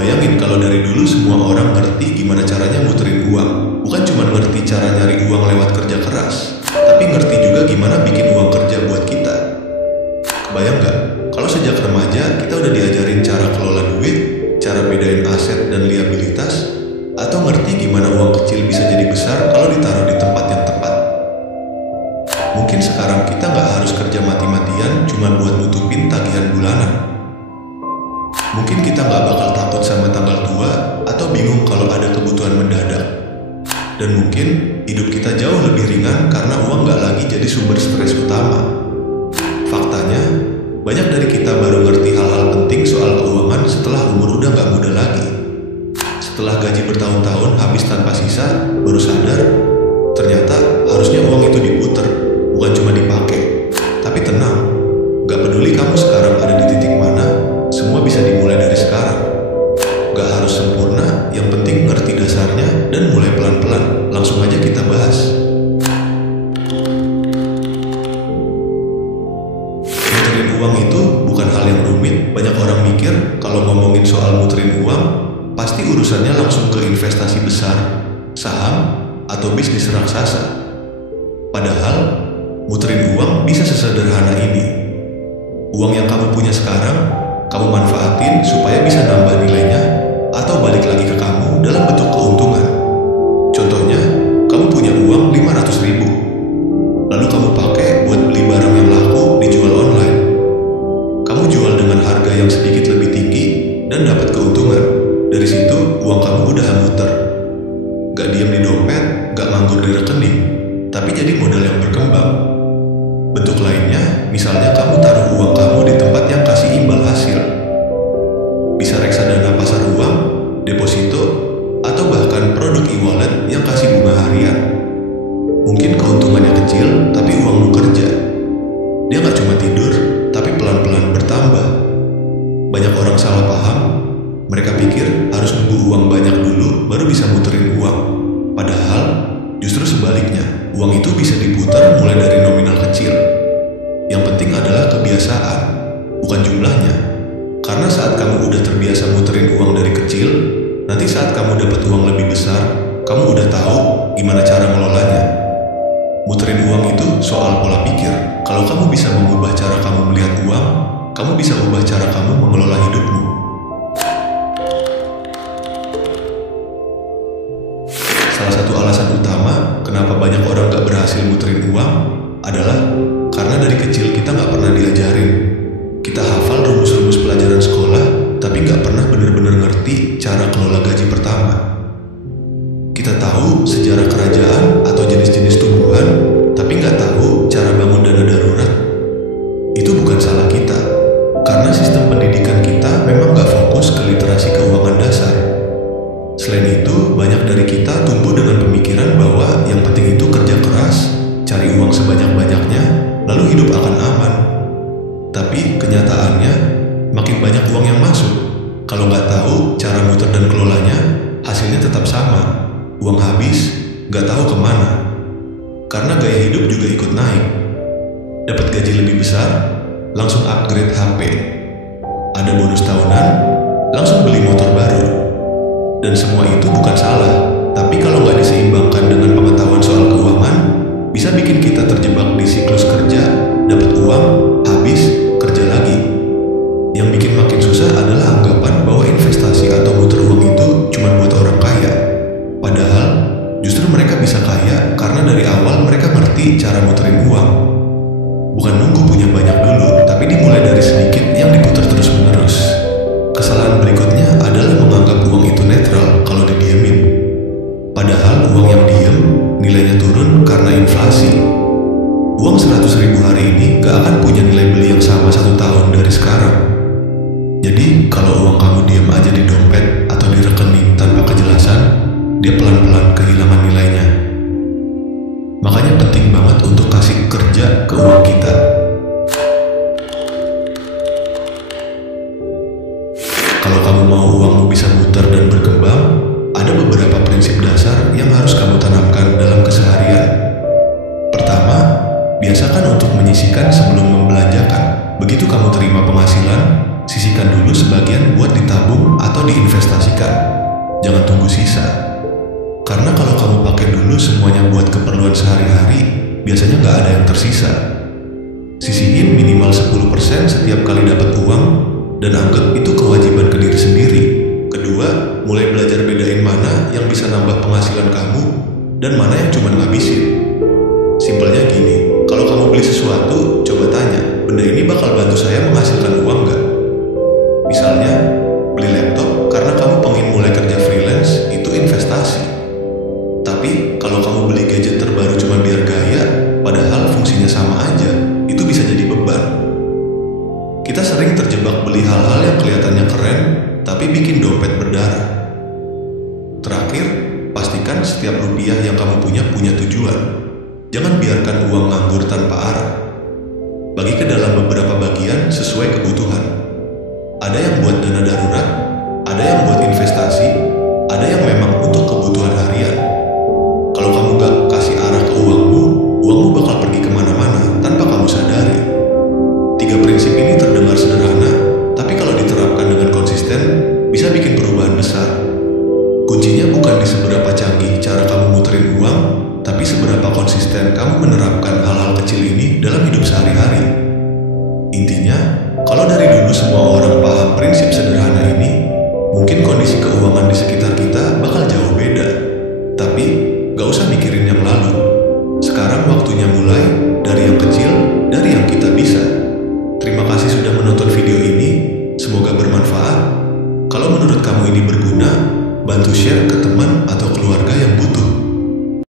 Bayangin kalau dari dulu semua orang ngerti gimana caranya muterin uang. Bukan cuma ngerti cara nyari uang lewat kerja keras, tapi ngerti juga gimana bikin uang kerja buat kita. Kebayang nggak? Kalau sejak remaja kita udah diajarin cara kelola duit, cara bedain aset dan liabilitas, atau ngerti gimana uang kecil bisa jadi besar kalau ditaruh di tempat yang tepat. Mungkin sekarang kita nggak harus kerja mati-matian cuma buat nutupin tagihan bulanan. Mungkin kita nggak bakal takut sama tanggal tua atau bingung kalau ada kebutuhan mendadak. Dan mungkin hidup kita jauh lebih ringan karena uang nggak lagi jadi sumber stres utama. Faktanya, banyak dari kita baru ngerti hal-hal penting soal keuangan setelah umur udah nggak muda lagi. Setelah gaji bertahun-tahun habis tanpa sisa, baru sadar ternyata harusnya uang itu diputer, bukan cuma dipakai. Tapi tenang, nggak peduli kamu sekarang ada di titik mana, semua bisa dimulai dari sekarang. Gak harus sempurna, yang penting ngerti dasarnya dan mulai pelan-pelan. Langsung aja kita bahas. Muterin uang itu bukan hal yang rumit. Banyak orang mikir kalau ngomongin soal muterin uang, pasti urusannya langsung ke investasi besar, saham, atau bisnis raksasa. Padahal, muterin uang bisa sesederhana ini. Uang yang kamu punya sekarang, kamu manfaatin supaya bisa nambah nilainya atau balik lagi ke kamu dalam bentuk keuntungan. Contohnya, kamu punya uang 500.000, lalu kamu pakai buat beli barang yang laku dijual online. Kamu jual dengan harga yang sedikit lebih tinggi dan dapat keuntungan. Dari situ, uang kamu udah muter. Gak diam di dompet, gak nganggur di rekening, tapi jadi modal yang berkembang. Bentuk lainnya, misalnya kamu taruh uang kamu di tempat yang kasih imbal hasil. Bisa reksadana pasar uang, deposito, atau bahkan produk e-wallet yang kasih bunga harian. Mungkin keuntungannya kecil, tapi uangmu kerja. Dia nggak cuma tidur, tapi pelan-pelan bertambah. Banyak orang salah paham. Mereka pikir harus nunggu uang banyak dulu baru bisa muterin uang. Padahal, justru sebaliknya, uang itu bisa diputar mulai dari nominal kecil. Yang penting adalah kebiasaan, bukan jumlahnya. Karena saat kamu udah terbiasa muterin uang dari kecil, nanti saat kamu dapat uang lebih besar, kamu udah tahu gimana cara ngelolanya. Muterin uang itu soal pola pikir. Kalau kamu bisa mengubah cara kamu melihat uang, kamu bisa ubah cara kamu mengelola hidupmu. Salah satu alasan utama kenapa banyak orang gak berhasil muterin uang adalah karena dari kecil kita gak pernah diajarin. Kita hafal rumus-rumus pelajaran sekolah, tapi nggak pernah benar-benar ngerti cara kelola gaji pertama. Kita tahu sejarah kerajaan atau jenis-jenis tumbuhan, tapi nggak tahu cara bangun dana darurat. Itu bukan salah kita, karena sistem pendidikan kita memang nggak fokus ke literasi keuangan dasar. Selain itu, banyak dari kita tumbuh dengan pemikiran bahwa yang penting itu kerja keras, cari uang sebanyak-banyaknya, lalu hidup akan aman. Tapi kenyataannya, makin banyak uang yang masuk. Kalau nggak tahu cara muter dan kelolanya, hasilnya tetap sama. Uang habis, nggak tahu kemana. Karena gaya hidup juga ikut naik. Dapat gaji lebih besar, langsung upgrade HP. Ada bonus tahunan, langsung beli motor baru. Dan semua itu bukan salah. Tapi kalau nggak diseimbangkan dengan pengetahuan soal keuangan, bisa bikin kita terjebak di siklus kerja, dapat uang, habis, kerja lagi. Yang bikin makin susah adalah anggapan bahwa investasi atau muter uang itu cuma buat orang kaya. Padahal, justru mereka bisa kaya karena dari awal mereka ngerti cara muterin uang. Bukan nunggu punya banyak dulu, tapi dimulai dari sedikit yang diputar terus-menerus. Kesalahan berikutnya adalah menganggap uang itu netral kalau didiemin. Padahal uang yang diem, nilainya turun karena inflasi. Uang 100.000 hari ini gak akan punya nilai beli yang sama 1 tahun dari sekarang. Jadi kalau uang kamu diam aja di dompet atau di rekening tanpa kejelasan, dia pelan-pelan kehilangan nilainya. Makanya penting banget untuk kasih kerja ke uang kita. Kalau kamu mau uangmu bisa muter dan berkembang, ada beberapa prinsip dasar yang harus kamu tanamkan dalam keseharian. Pertama, biasakan untuk menyisihkan sebelum membelanjakan. Begitu kamu terima penghasilan, sisihkan dulu sebagian buat ditabung atau diinvestasikan. jangan tunggu sisa. Karena kalau kamu pakai dulu semuanya buat keperluan sehari-hari, biasanya nggak ada yang tersisa. Sisihin minimal 10% setiap kali dapat uang, dan anggap itu kewajiban ke diri sendiri. Kedua, mulai belajar bedain mana yang bisa nambah penghasilan kamu, dan mana yang cuma ngabisin. Simpelnya gini, kalau kamu beli sesuatu, coba tanya, benda ini bakal bantu saya menghasilkan uang nggak? Misalnya, beli laptop karena kamu pengen mulai kerja freelance, itu investasi. Tapi kalau kamu beli gadget terbaru cuma biar gaya, padahal fungsinya sama aja, itu bisa jadi beban. Kita sering terjebak beli hal-hal yang kelihatannya keren, tapi bikin dompet berdarah. Terakhir, pastikan setiap rupiah yang kamu punya tujuan. Jangan biarkan uang nganggur tanpa arah. Bagi ke dalam beberapa bagian sesuai kebutuhan. Ada yang buat dana darurat, ada yang buat investasi, ada yang memang untuk kebutuhan harian. Kalau kamu gak kasih arah ke uangmu, uangmu bakal pergi kemana-mana tanpa kamu sadari. 3 prinsip ini terdengar sederhana, tapi kalau diterapkan dengan konsisten, bisa bikin perubahan besar. Kuncinya bukan di seberapa canggih cara kamu muterin uang, tapi seberapa konsisten kamu menerapkan hal-hal kecil ini dalam hidup sehari-hari. Intinya, kalau dari dulu semua orang paham prinsip sederhana ini, mungkin kondisi keuangan di sekitar kita bakal jauh beda. Tapi, gak usah mikirin yang lalu. Sekarang waktunya mulai dari yang kecil, dari yang kita bisa. Terima kasih sudah menonton video ini, semoga bermanfaat. Kalau menurut kamu ini berguna, bantu share ke teman atau keluarga yang butuh.